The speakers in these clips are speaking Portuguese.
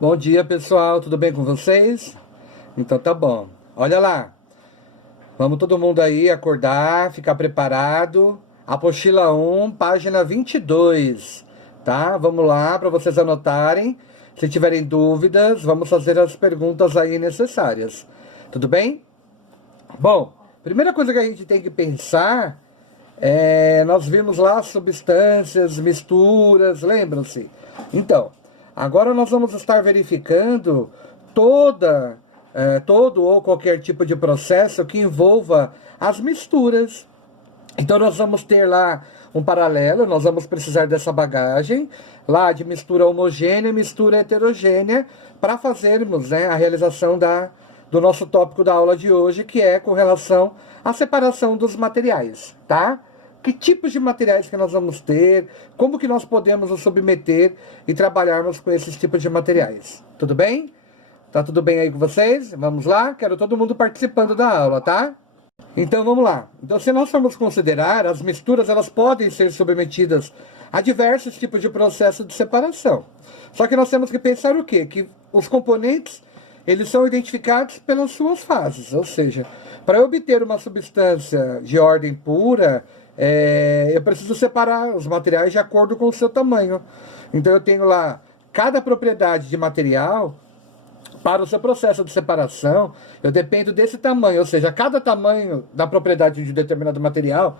Bom dia, pessoal, tudo bem com vocês? Então tá bom. Olha lá, vamos todo mundo aí acordar, ficar preparado. Apostila 1, página 22, tá? Vamos lá para vocês anotarem. Se tiverem dúvidas, vamos fazer as perguntas aí necessárias. Tudo bem? Bom, primeira coisa que a gente tem que pensar nós vimos lá substâncias, misturas, lembram-se? Então, agora nós vamos estar verificando todo ou qualquer tipo de processo que envolva as misturas. Então nós vamos ter lá um paralelo, nós vamos precisar dessa bagagem lá de mistura homogênea e mistura heterogênea para fazermos, a realização do nosso tópico da aula de hoje, que é com relação à separação dos materiais, tá? Que tipos de materiais que nós vamos ter, como que nós podemos nos submeter e trabalharmos com esses tipos de materiais. Tudo bem? Tá tudo bem aí com vocês? Vamos lá? Quero todo mundo participando da aula, tá? Então vamos lá. Então, se nós formos considerar, as misturas elas podem ser submetidas a diversos tipos de processo de separação. Só que nós temos que pensar o quê? Que os componentes eles são identificados pelas suas fases, ou seja, para eu obter uma substância de ordem pura, eu preciso separar os materiais de acordo com o seu tamanho. Então eu tenho lá cada propriedade de material. Para o seu processo de separação, eu dependo desse tamanho, ou seja, cada tamanho da propriedade de um determinado material,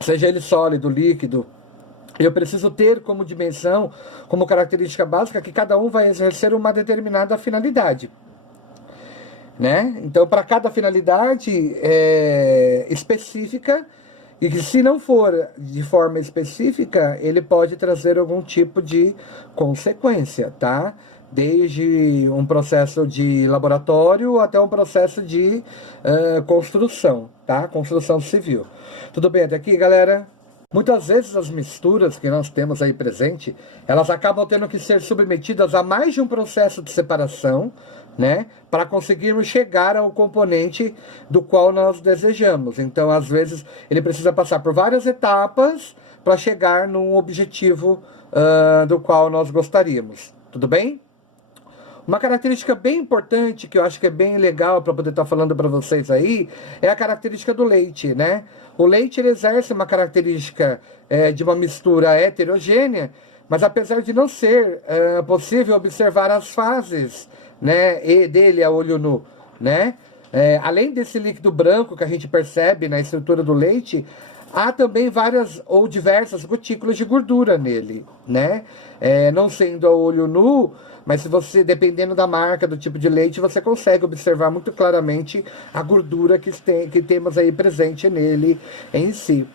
seja ele sólido, líquido, eu preciso ter como dimensão, como característica básica, que cada um vai exercer uma determinada finalidade. Né? Então, para cada finalidade específica, e que se não for de forma específica, ele pode trazer algum tipo de consequência, tá? Desde um processo de laboratório até um processo de construção, tá? Construção civil. Tudo bem até aqui, galera? Muitas vezes as misturas que nós temos aí presente, elas acabam tendo que ser submetidas a mais de um processo de separação, né, para conseguirmos chegar ao componente do qual nós desejamos. Então, às vezes, ele precisa passar por várias etapas para chegar num objetivo do qual nós gostaríamos. Tudo bem? Uma característica bem importante, que eu acho que é bem legal para poder estar falando para vocês aí, é a característica do leite, né? O leite ele exerce uma característica de uma mistura heterogênea, mas apesar de não ser possível observar as fases, né, e dele a olho nu, né? Além desse líquido branco que a gente percebe na estrutura do leite, há também várias ou diversas gotículas de gordura nele, né? Não sendo a olho nu, mas se você, dependendo da marca, do tipo de leite, você consegue observar muito claramente a gordura que temos aí presente nele em si.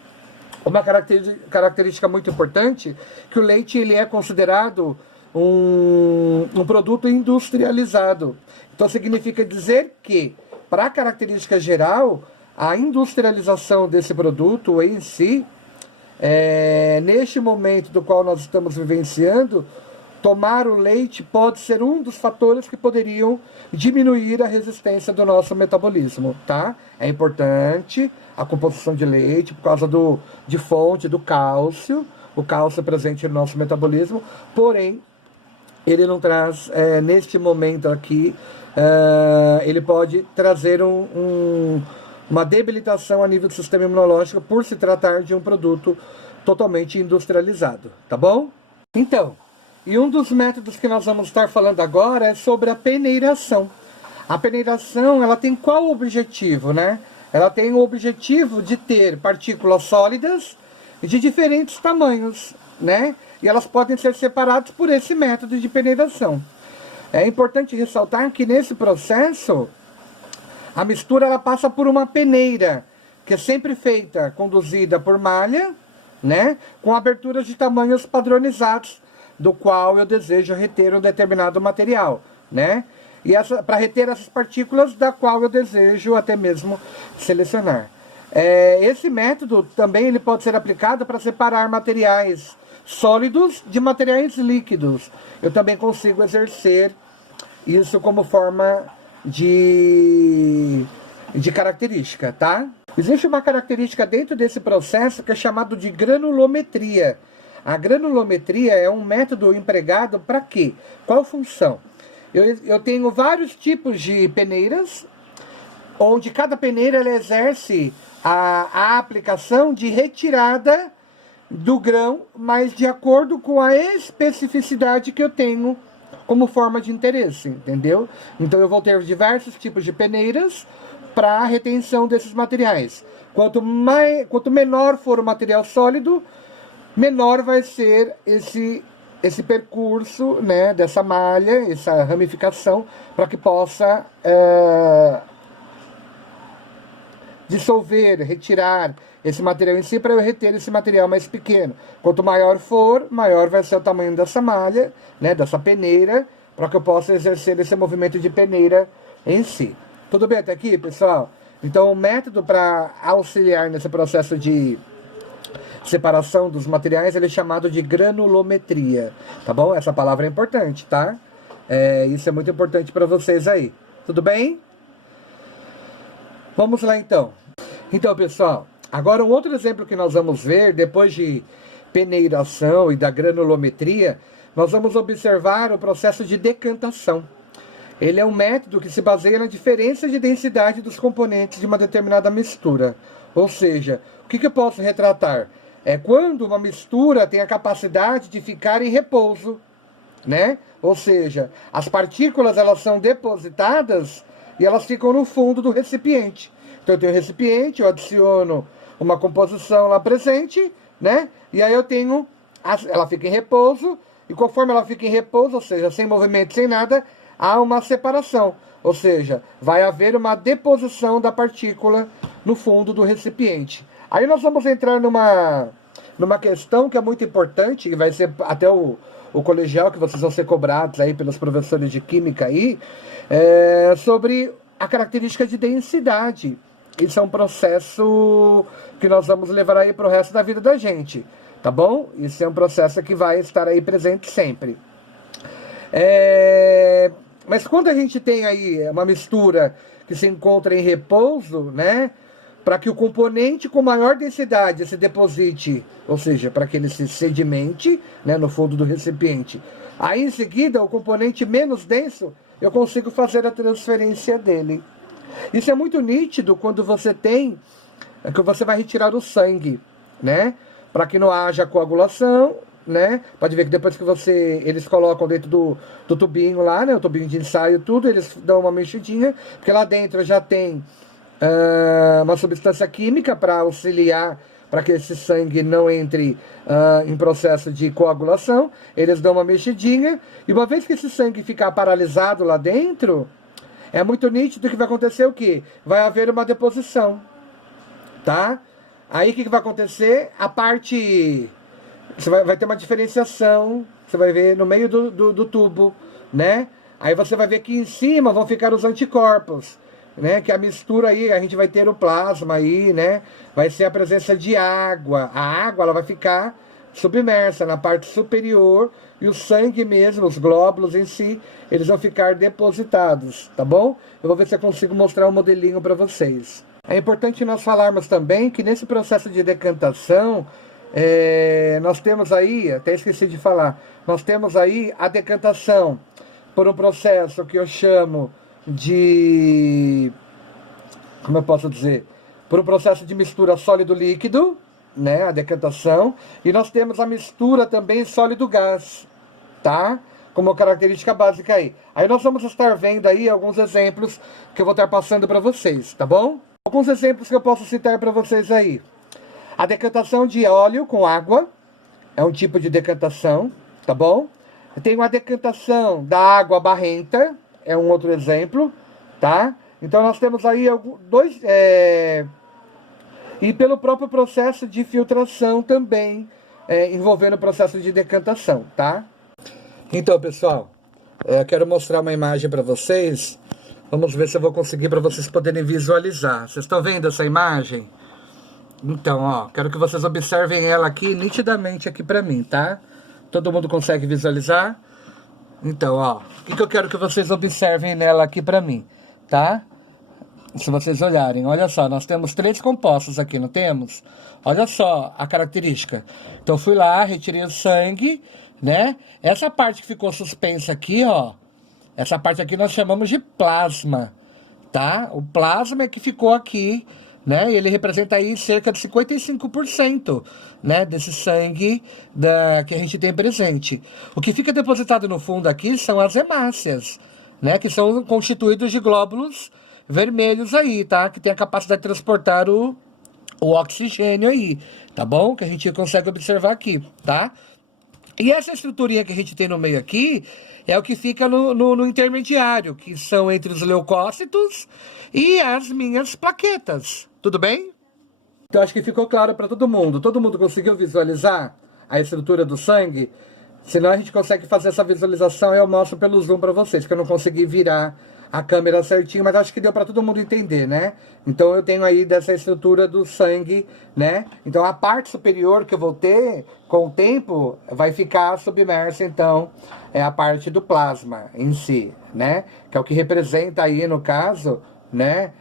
Uma característica muito importante, que o leite ele é considerado um produto industrializado. Então significa dizer que, para a característica geral, a industrialização desse produto em si, neste momento do qual nós estamos vivenciando, tomar o leite pode ser um dos fatores que poderiam diminuir a resistência do nosso metabolismo, tá? É importante a composição de leite por causa de fonte do cálcio, o cálcio presente no nosso metabolismo, porém, ele não traz, neste momento aqui, ele pode trazer uma debilitação a nível do sistema imunológico por se tratar de um produto totalmente industrializado, tá bom? Então, e um dos métodos que nós vamos estar falando agora é sobre a peneiração. A peneiração, ela tem qual objetivo, né? Ela tem o objetivo de ter partículas sólidas de diferentes tamanhos, né? E elas podem ser separadas por esse método de peneiração. É importante ressaltar que nesse processo, a mistura ela passa por uma peneira, que é sempre feita, conduzida por malha, né? Com aberturas de tamanhos padronizados, do qual eu desejo reter um determinado material, né? E para reter essas partículas da qual eu desejo até mesmo selecionar. Esse método também ele pode ser aplicado para separar materiais sólidos de materiais líquidos. Eu também consigo exercer isso como forma de característica, tá? Existe uma característica dentro desse processo que é chamado de granulometria. A granulometria é um método empregado para quê? Qual função? Eu tenho vários tipos de peneiras, onde cada peneira ela exerce a aplicação de retirada do grão, mas de acordo com a especificidade que eu tenho como forma de interesse, entendeu? Então eu vou ter diversos tipos de peneiras para a retenção desses materiais. Quanto menor for o material sólido, menor vai ser esse percurso, né, dessa malha, essa ramificação, para que possa dissolver, retirar esse material em si, para eu reter esse material mais pequeno. Quanto maior for, maior vai ser o tamanho dessa malha, né, dessa peneira, para que eu possa exercer esse movimento de peneira em si. Tudo bem até aqui, pessoal? Então, o método para auxiliar nesse processo de separação dos materiais, ele é chamado de granulometria, tá bom? Essa palavra é importante, tá? Isso é muito importante para vocês aí. Tudo bem? Vamos lá, então. Então, pessoal, agora um outro exemplo que nós vamos ver, depois de peneiração e da granulometria, nós vamos observar o processo de decantação. Ele é um método que se baseia na diferença de densidade dos componentes de uma determinada mistura. Ou seja, o que eu posso retratar? É quando uma mistura tem a capacidade de ficar em repouso, né? Ou seja, as partículas elas são depositadas e elas ficam no fundo do recipiente. Então eu tenho o recipiente, eu adiciono uma composição lá presente, né? E aí eu tenho, ela fica em repouso, e conforme ela fica em repouso, ou seja, sem movimento, sem nada, há uma separação. Ou seja, vai haver uma deposição da partícula no fundo do recipiente. Aí nós vamos entrar numa questão que é muito importante, que vai ser até o colegial, que vocês vão ser cobrados aí pelos professores de química aí, sobre a característica de densidade. Isso é um processo que nós vamos levar aí para o resto da vida da gente, tá bom? Isso é um processo que vai estar aí presente sempre. Mas quando a gente tem aí uma mistura que se encontra em repouso, né? Para que o componente com maior densidade se deposite, ou seja, para que ele se sedimente, né, no fundo do recipiente. Aí em seguida, o componente menos denso, eu consigo fazer a transferência dele. Isso é muito nítido quando você tem, que você vai retirar o sangue, né? Para que não haja coagulação, né? Pode ver que depois que eles colocam dentro do tubinho lá, né? O tubinho de ensaio, tudo, eles dão uma mexidinha, porque lá dentro já tem uma substância química para auxiliar para que esse sangue não entre em processo de coagulação. Eles dão uma mexidinha, e uma vez que esse sangue ficar paralisado lá dentro, é muito nítido que vai acontecer o quê? Vai haver uma deposição, tá? Aí o que vai acontecer? A parte... Você vai ter uma diferenciação, você vai ver no meio do tubo, né? Aí você vai ver que em cima vão ficar os anticorpos, né? Que a mistura aí, a gente vai ter o plasma aí, né? Vai ser a presença de água. A água, ela vai ficar submersa na parte superior, e o sangue mesmo, os glóbulos em si, eles vão ficar depositados, tá bom? Eu vou ver se eu consigo mostrar um modelinho para vocês. É importante nós falarmos também que nesse processo de decantação, nós temos aí, até esqueci de falar, nós temos aí a decantação por um processo que eu chamo de, como eu posso dizer, por um processo de mistura sólido-líquido, né, a decantação, e nós temos a mistura também sólido-gás, tá? Como característica básica aí. Aí nós vamos estar vendo aí alguns exemplos que eu vou estar passando para vocês, tá bom? Alguns exemplos que eu posso citar para vocês aí. A decantação de óleo com água é um tipo de decantação, tá bom? Tem uma decantação da água barrenta, é um outro exemplo, tá? Então nós temos aí dois... E pelo próprio processo de filtração também, envolvendo o processo de decantação, tá? Então, pessoal, eu quero mostrar uma imagem para vocês. Vamos ver se eu vou conseguir para vocês poderem visualizar. Vocês estão vendo essa imagem? Então, ó, quero que vocês observem ela aqui, nitidamente aqui para mim, tá? Todo mundo consegue visualizar? Então, ó, o que eu quero que vocês observem nela aqui para mim, tá? Se vocês olharem, olha só, nós temos 3 compostos aqui, não temos? Olha só a característica. Então, eu fui lá, retirei o sangue, né? Essa parte que ficou suspensa aqui, ó, essa parte aqui nós chamamos de plasma, tá? O plasma é que ficou aqui, né? Ele representa aí cerca de 55%, né? Desse sangue que a gente tem presente. O que fica depositado no fundo aqui são as hemácias, né? Que são constituídos de glóbulos vermelhos aí, tá? Que tem a capacidade de transportar o oxigênio aí, tá bom? Que a gente consegue observar aqui, tá? E essa estruturinha que a gente tem no meio aqui é o que fica no intermediário, que são entre os leucócitos e as minhas plaquetas. Tudo bem? Então acho que ficou claro para todo mundo. Todo mundo conseguiu visualizar a estrutura do sangue? Senão a gente consegue fazer essa visualização e eu mostro pelo zoom para vocês, que eu não consegui virar a câmera certinho, mas acho que deu para todo mundo entender, né? Então eu tenho aí dessa estrutura do sangue, né? Então a parte superior que eu vou ter, com o tempo, vai ficar submersa, então, é a parte do plasma em si, né? Que é o que representa aí, no caso, né?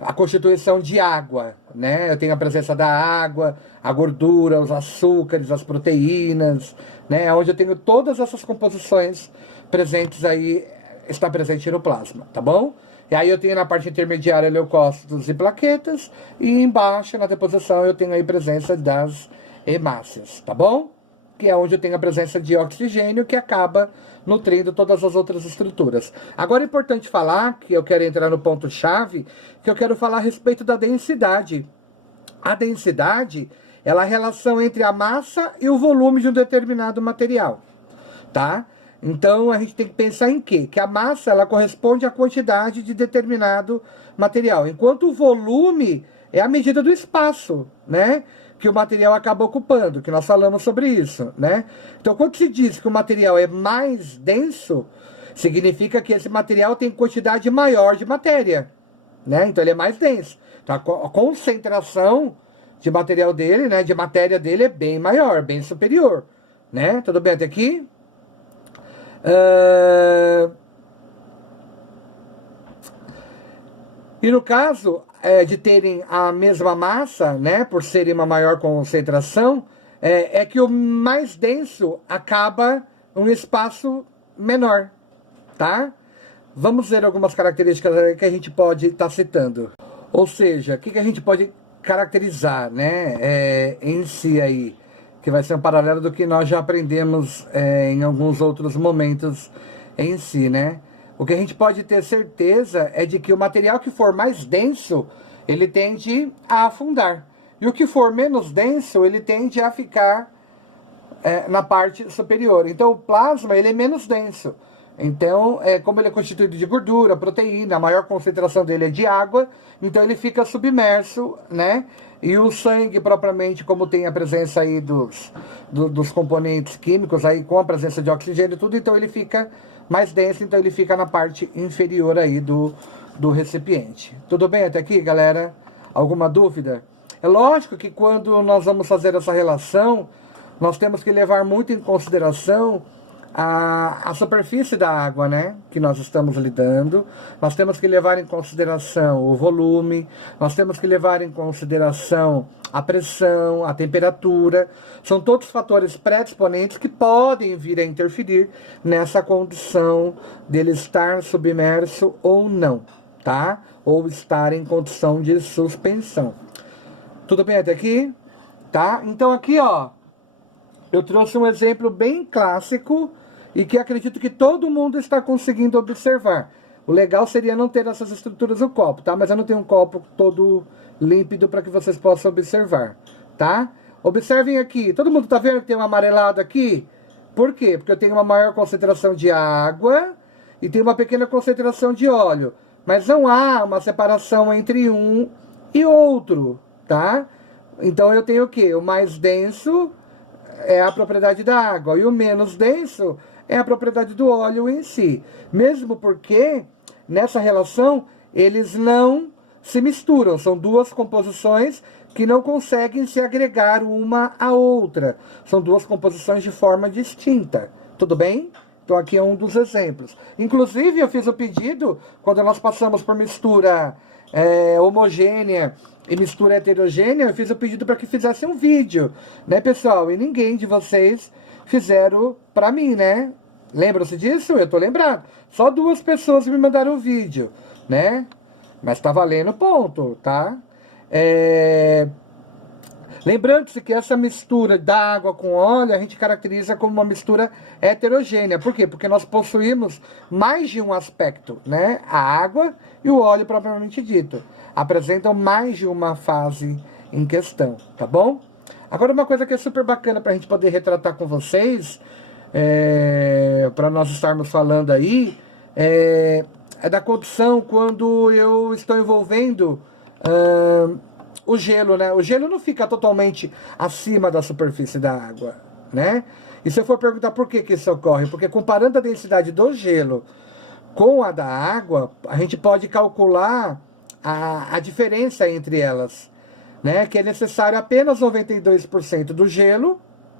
A constituição de água, né? Eu tenho a presença da água, a gordura, os açúcares, as proteínas, né? Onde eu tenho todas essas composições presentes aí, está presente no plasma, tá bom? E aí eu tenho na parte intermediária leucócitos e plaquetas, e embaixo, na deposição, eu tenho aí presença das hemácias, tá bom? Que é onde eu tenho a presença de oxigênio, que acaba nutrindo todas as outras estruturas. Agora é importante falar, que eu quero entrar no ponto-chave, que eu quero falar a respeito da densidade. A densidade, ela é a relação entre a massa e o volume de um determinado material, tá? Então, a gente tem que pensar em quê? Que a massa, ela corresponde à quantidade de determinado material, enquanto o volume é a medida do espaço, né? Que o material acaba ocupando, que nós falamos sobre isso, né? Então, quando se diz que o material é mais denso, significa que esse material tem quantidade maior de matéria, né? Então, ele é mais denso. Então, a concentração de material dele, né? De matéria dele é bem maior, bem superior, né? Tudo bem até aqui? E no caso de terem a mesma massa, né, por serem uma maior concentração, é que o mais denso acaba um espaço menor, tá? Vamos ver algumas características que a gente pode estar citando. Ou seja, o que a gente pode caracterizar, né, em si aí, que vai ser um paralelo do que nós já aprendemos em alguns outros momentos em si, né? O que a gente pode ter certeza é de que o material que for mais denso, ele tende a afundar. E o que for menos denso, ele tende a ficar na parte superior. Então, o plasma, ele é menos denso. Então, como ele é constituído de gordura, proteína, a maior concentração dele é de água, então ele fica submerso, né? E o sangue, propriamente, como tem a presença aí dos componentes químicos, aí com a presença de oxigênio e tudo, então ele fica mais denso, então ele fica na parte inferior aí do recipiente. Tudo bem até aqui, galera? Alguma dúvida? É lógico que quando nós vamos fazer essa relação, nós temos que levar muito em consideração a superfície da água, né, que nós estamos lidando. Nós temos que levar em consideração o volume, nós temos que levar em consideração a pressão, a temperatura. São todos fatores predisponentes que podem vir a interferir nessa condição dele estar submerso ou não, tá? Ou estar em condição de suspensão. Tudo bem até aqui? Tá? Então aqui, ó, eu trouxe um exemplo bem clássico e que acredito que todo mundo está conseguindo observar. O legal seria não ter essas estruturas no copo, tá? Mas eu não tenho um copo todo límpido para que vocês possam observar, tá? Observem aqui. Todo mundo tá vendo que tem um amarelado aqui? Por quê? Porque eu tenho uma maior concentração de água e tenho uma pequena concentração de óleo. Mas não há uma separação entre um e outro, tá? Então eu tenho o quê? O mais denso é a propriedade da água e o menos denso é a propriedade do óleo em si. Mesmo porque nessa relação eles não se misturam, são duas composições que não conseguem se agregar uma à outra. São duas composições de forma distinta. Tudo bem? Então aqui é um dos exemplos. Inclusive eu fiz o pedido, quando nós passamos por mistura homogênea e mistura heterogênea, eu fiz o pedido para que fizesse um vídeo, né, pessoal? E ninguém de vocês fizeram para mim, né? Lembram-se disso? Eu tô lembrado. Só 2 pessoas me mandaram o vídeo, né? Mas tá valendo ponto, tá? Lembrando-se que essa mistura da água com óleo, a gente caracteriza como uma mistura heterogênea. Por quê? Porque nós possuímos mais de um aspecto, né? A água e o óleo propriamente dito apresentam mais de uma fase em questão, tá bom? Agora, uma coisa que é super bacana para a gente poder retratar com vocês, para nós estarmos falando aí, é da condição quando eu estou envolvendo o gelo, né? O gelo não fica totalmente acima da superfície da água, né? E se eu for perguntar por que isso ocorre? Porque comparando a densidade do gelo com a da água, a gente pode calcular a diferença entre elas, né? Que é necessário apenas 92% do gelo,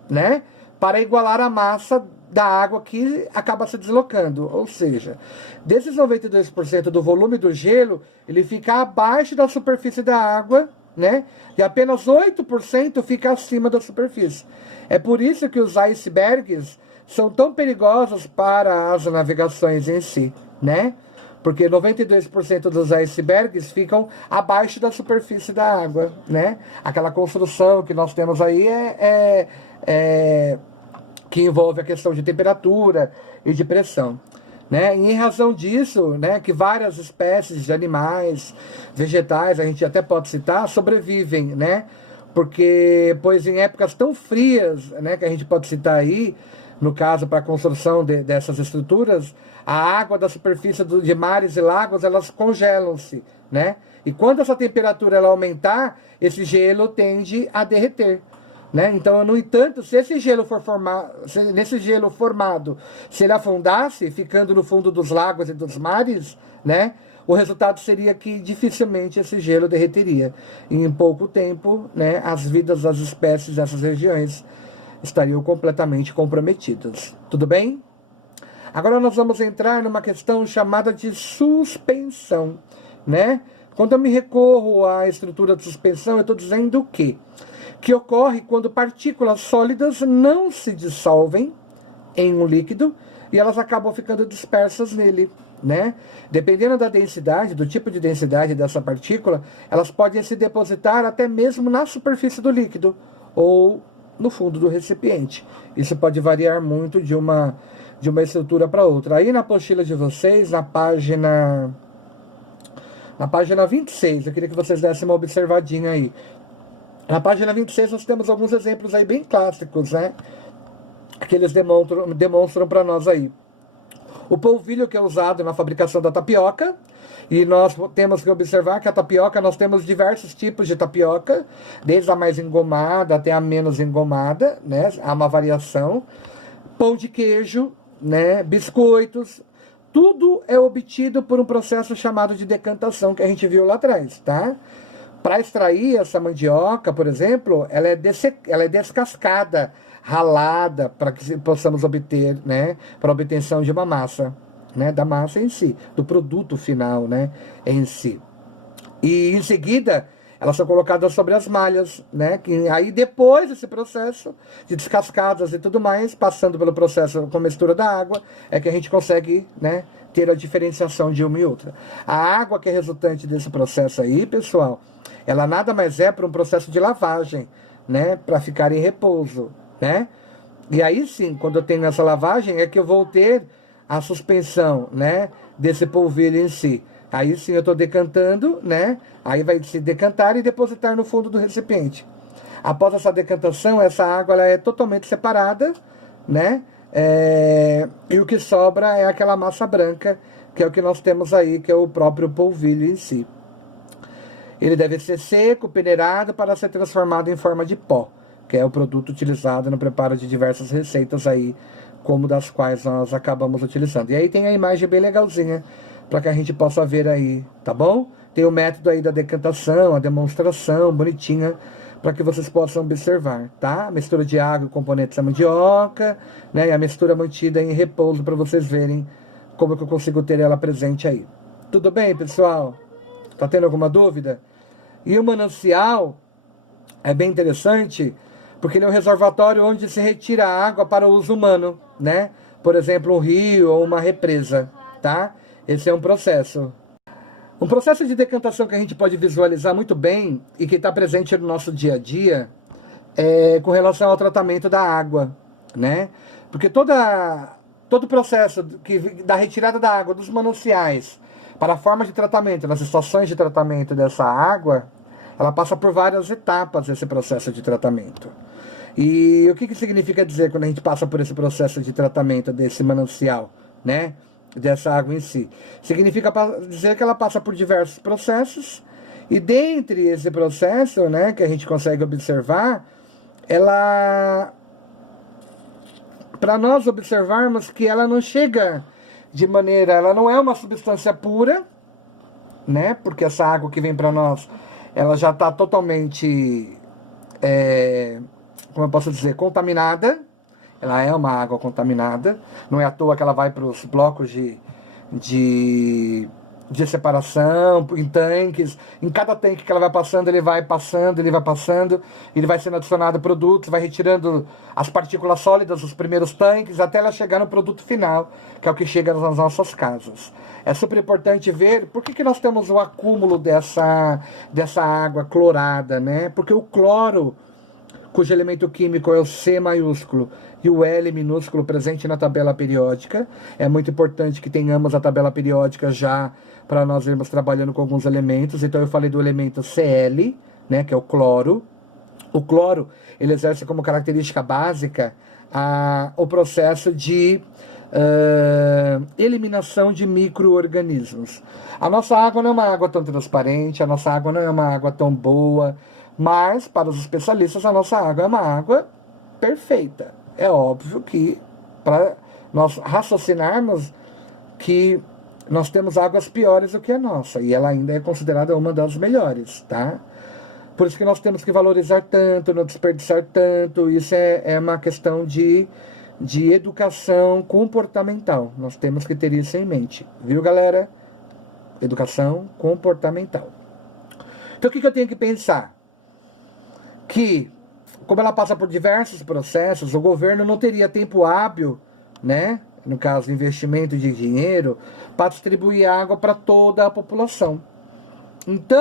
né? Para igualar a massa da água que acaba se deslocando. Ou seja, desses 92% do volume do gelo, ele fica abaixo da superfície da água, né? E apenas 8% fica acima da superfície. É por isso que os icebergs são tão perigosos para as navegações em si, né? Porque 92% dos icebergs ficam abaixo da superfície da água, né? Aquela construção que nós temos aí que envolve a questão de temperatura e de pressão, né? E em razão disso, né, que várias espécies de animais, vegetais, a gente até pode citar, sobrevivem, né? Porque, pois em épocas tão frias, né, que a gente pode citar aí, no caso para a construção dessas estruturas, a água da superfície de mares e lagos, elas congelam-se, né? E quando essa temperatura ela aumentar, esse gelo tende a derreter, né? Então, no entanto, se esse gelo nesse gelo formado, se ele afundasse, ficando no fundo dos lagos e dos mares, né? O resultado seria que dificilmente esse gelo derreteria. E em pouco tempo, né, as vidas das espécies dessas regiões estariam completamente comprometidas. Tudo bem? Agora nós vamos entrar numa questão chamada de suspensão, né? Quando eu me recorro à estrutura de suspensão, eu estou dizendo o quê? Que ocorre quando partículas sólidas não se dissolvem em um líquido e elas acabam ficando dispersas nele, né? Dependendo da densidade, do tipo de densidade dessa partícula, elas podem se depositar até mesmo na superfície do líquido ou no fundo do recipiente. Isso pode variar muito de uma estrutura para outra. Aí na apostila de vocês, na página 26, eu queria que vocês dessem uma observadinha aí. Na página 26 nós temos alguns exemplos aí bem clássicos, né? Que eles demonstram para nós aí. O polvilho que é usado na fabricação da tapioca, e nós temos que observar que a tapioca, nós temos diversos tipos de tapioca, desde a mais engomada até a menos engomada, né? Há uma variação. Pão de queijo, né? Biscoitos, tudo é obtido por um processo chamado de decantação, que a gente viu lá atrás, tá? Para extrair essa mandioca, por exemplo, ela é descascada, ralada, para que possamos obter, né, para obtenção de uma massa, né, da massa em si, do produto final, né, em si. E em seguida, elas são colocadas sobre as malhas, né, que aí depois desse processo de descascadas e tudo mais, passando pelo processo com mistura da água, é que a gente consegue, né, ter a diferenciação de uma e outra. A água que é resultante desse processo aí, pessoal, ela nada mais é para um processo de lavagem, né, para ficar em repouso, né? E aí sim, quando eu tenho essa lavagem, é que eu vou ter a suspensão, né, desse polvilho em si. Aí sim eu estou decantando, né? Aí vai se decantar e depositar no fundo do recipiente. Após essa decantação, essa água ela é totalmente separada, né? E o que sobra é aquela massa branca, que é o que nós temos aí, que é o próprio polvilho em si. Ele deve ser seco, peneirado, para ser transformado em forma de pó, que é o produto utilizado no preparo de diversas receitas aí, como das quais nós acabamos utilizando. E aí tem a imagem bem legalzinha, para que a gente possa ver aí, tá bom? Tem o método aí da decantação, a demonstração, bonitinha, para que vocês possam observar, tá? A mistura de água e componentes da mandioca, né? E a mistura mantida em repouso para vocês verem como que eu consigo ter ela presente aí. Tudo bem, pessoal? Tá tendo alguma dúvida? E o manancial é bem interessante, porque ele é um reservatório onde se retira a água para o uso humano, né? Por exemplo, um rio ou uma represa, tá? Esse é um processo. Um processo de decantação que a gente pode visualizar muito bem e que está presente no nosso dia a dia é com relação ao tratamento da água, né? Porque todo o processo da retirada da água dos mananciais para a forma de tratamento, nas estações de tratamento dessa água, ela passa por várias etapas esse processo de tratamento. E o que significa dizer quando a gente passa por esse processo de tratamento desse manancial, né? Dessa água em si? Significa dizer que ela passa por diversos processos, e dentre esse processo, né, que a gente consegue observar, ela, para nós observarmos que ela não chega de maneira, ela não é uma substância pura, né, porque essa água que vem para nós, ela já está totalmente, como eu posso dizer, contaminada. Ela é uma água contaminada. Não é à toa que ela vai para os blocos de separação, em tanques. Em cada tanque que ela vai passando, ele vai passando, ele vai sendo adicionado produtos, vai retirando as partículas sólidas dos primeiros tanques, até ela chegar no produto final, que é o que chega nas nossas casas. É super importante ver por que nós temos o acúmulo dessa água clorada, né? Porque o cloro, cujo elemento químico é o C maiúsculo e o L minúsculo presente na tabela periódica. É muito importante que tenhamos a tabela periódica já para nós irmos trabalhando com alguns elementos. Então eu falei do elemento Cl, né, que é o cloro. O cloro, ele exerce como característica básica o processo de eliminação de micro-organismos. A nossa água não é uma água tão transparente, a nossa água não é uma água tão boa, mas, para os especialistas, a nossa água é uma água perfeita. É óbvio que, para nós raciocinarmos, que nós temos águas piores do que a nossa, e ela ainda é considerada uma das melhores, tá? Por isso que nós temos que valorizar tanto, não desperdiçar tanto. Isso é uma questão de educação comportamental. Nós temos que ter isso em mente, viu, galera? Educação comportamental. Então, o que eu tenho que pensar? Que, como ela passa por diversos processos, o governo não teria tempo hábil, né, no caso, investimento de dinheiro, para distribuir água para toda a população. Então,